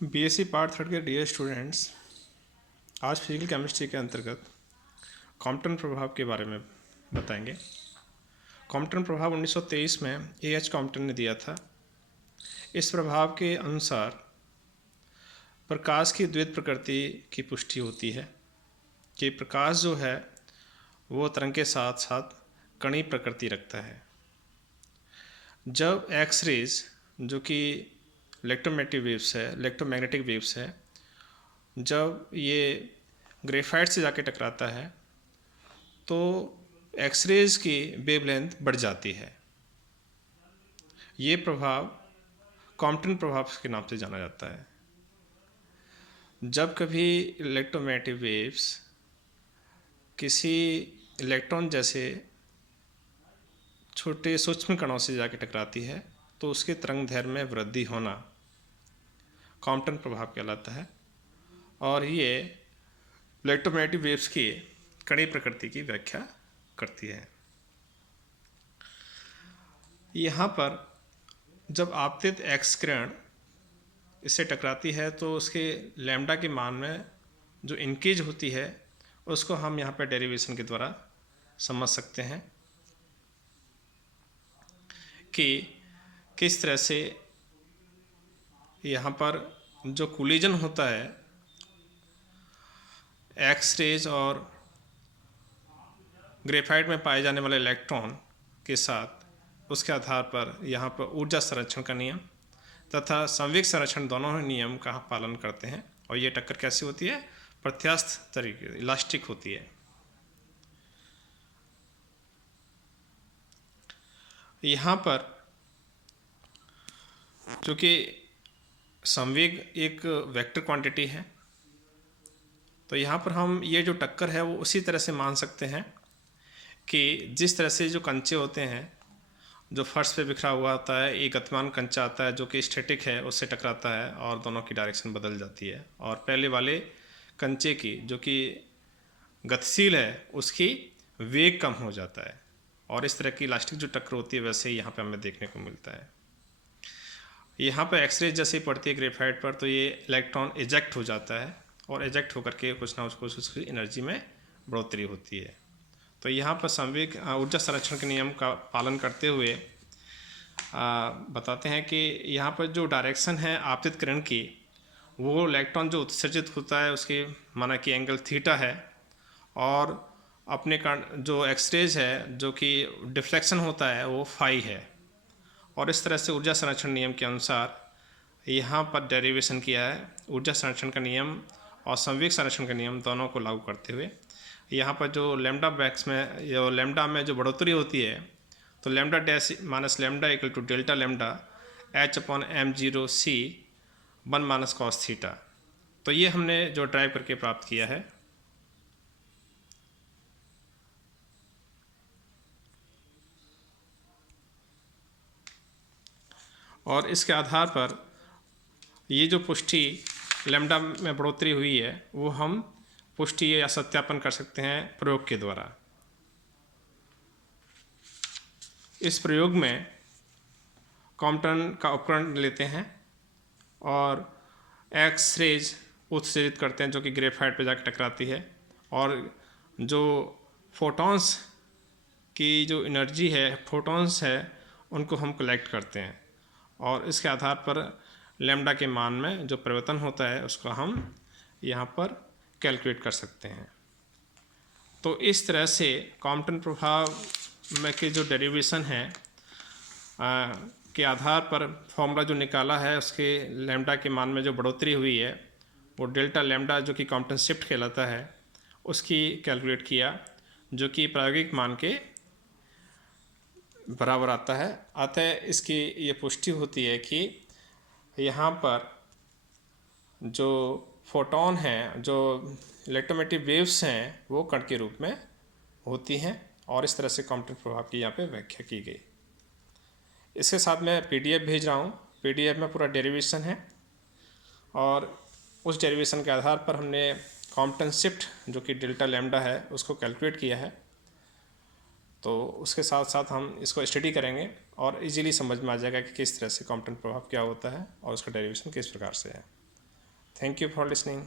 BSc part third के dear students, आज physical chemistry के अंतर्गत कॉम्पटन प्रभाव के बारे में बताएंगे। कॉम्पटन प्रभाव 1923 में एएच कॉम्पटन ने दिया था। इस प्रभाव के अनुसार प्रकाश की द्वैत प्रकृति की पुष्टि होती है कि प्रकाश जो है वो तरंग के साथ साथ कणी प्रकृति रखता है। जब एक्स रेज जो कि इलेक्ट्रोमैग्नेटिक वेव्स है, जब ये ग्रेफाइट से जाके टकराता है तो एक्सरेज की वेवलेंथ बढ़ जाती है। ये प्रभाव कॉम्पटन प्रभाव के नाम से जाना जाता है। जब कभी इलेक्ट्रोमैग्नेटिक वेव्स किसी इलेक्ट्रॉन जैसे छोटे सूक्ष्म कणों से जाके टकराती है तो उसके तरंग दैर्घ्य में वृद्धि होना कॉम्पटन प्रभाव कहलाता है, और ये इलेक्ट्रोमैग्नेटिक वेव्स की कणी प्रकृति की व्याख्या करती है। यहाँ पर जब आपतित एक्स किरण इससे टकराती है तो उसके लैम्डा के मान में जो इंक्रीज होती है उसको हम यहाँ पर डेरिवेशन के द्वारा समझ सकते हैं कि किस तरह से यहाँ पर जो कोलिजन होता है एक्स रेज और ग्रेफाइट में पाए जाने वाले इलेक्ट्रॉन के साथ, उसके आधार पर यहाँ पर ऊर्जा संरक्षण का नियम तथा संवेग संरक्षण दोनों ही नियम का पालन करते हैं। और ये टक्कर कैसी होती है? प्रत्यास्थ तरीके, इलास्टिक होती है। यहाँ पर चूँकि संवेग एक वेक्टर क्वांटिटी है तो यहाँ पर हम ये जो टक्कर है वो उसी तरह से मान सकते हैं कि जिस तरह से जो कंचे होते हैं जो फर्श पे बिखरा हुआ होता है, एक गतिमान कंचा आता है जो कि स्टैटिक है, उससे टकराता है और दोनों की डायरेक्शन बदल जाती है, और पहले वाले कंचे की जो कि गतिशील है उसकी वेग कम हो जाता है, और इस तरह की इलास्टिक जो टक्कर होती है वैसे ही यहाँ पे हमें देखने को मिलता है। यहाँ पर एक्सरे जैसे ही पड़ती है ग्रेफाइट पर तो ये इलेक्ट्रॉन इजेक्ट हो जाता है, और इजेक्ट होकर के कुछ ना कुछ उसकी एनर्जी में बढ़ोतरी होती है। तो यहाँ पर संवेग ऊर्जा संरक्षण के नियम का पालन करते हुए बताते हैं कि यहाँ पर जो डायरेक्शन है आपतित किरण की, वो इलेक्ट्रॉन जो उत्सर्जित होता है उसके माना कि एंगल थीटा है, और अपने का जो एक्सरेज है जो कि डिफ्लेक्शन होता है वो फाई है। और इस तरह से ऊर्जा संरक्षण नियम के अनुसार यहाँ पर डेरिवेशन किया है। ऊर्जा संरक्षण का नियम और संवेग संरक्षण का नियम दोनों को लागू करते हुए यहाँ पर जो लैम्डा बैक्स में जो लैम्डा में जो बढ़ोतरी होती है तो lambda dash minus lambda equal to delta lambda H/m0c 1 minus cos theta. तो ये हमने जो ड्राइव करके प्राप्त किया है। और इसके आधार पर ये जो पुष्टि लैम्डा में बढ़ोतरी हुई है वो हम पुष्टि या सत्यापन कर सकते हैं प्रयोग के द्वारा। इस प्रयोग में कॉम्पटन का उपकरण लेते हैं और एक्स रेज उत्सर्जित करते हैं जो कि ग्रेफाइट पे जाकर टकराती है, और जो फोटॉन्स की जो एनर्जी है, फोटॉन्स है, उनको हम कलेक्ट करते हैं, और इसके आधार पर लैम्डा के मान में जो परिवर्तन होता है उसको हम यहाँ पर कैलकुलेट कर सकते हैं। तो इस तरह से कॉम्पटन प्रभाव में के जो डेरिवेशन है के आधार पर फॉर्मूला जो निकाला है उसके लैम्डा के मान में जो बढ़ोतरी हुई है वो डेल्टा लैम्डा जो कि कॉम्पटन शिफ्ट कहलाता है उसकी कैलकुलेट किया, जो कि प्रायोगिक मान के बराबर आता है। अतः इसकी ये पुष्टि होती है कि यहाँ पर जो फोटॉन हैं, जो इलेक्ट्रोमैग्नेटिक वेव्स हैं, वो कण के रूप में होती हैं, और इस तरह से कॉम्पटन प्रभाव की यहाँ पे व्याख्या की गई। इसके साथ मैं पीडीएफ भेज रहा हूँ। पीडीएफ में पूरा डेरिवेशन है, और उस डेरिवेशन के आधार पर हमने कॉम्पटन शिफ्ट जो कि डेल्टा लैम्डा है उसको कैलकुलेट किया है। तो उसके साथ साथ हम इसको स्टडी करेंगे और इजीली समझ में आ जाएगा कि किस तरह से कॉम्पटन प्रभाव क्या होता है और उसका डेरिवेशन किस प्रकार से है। Thank you for listening.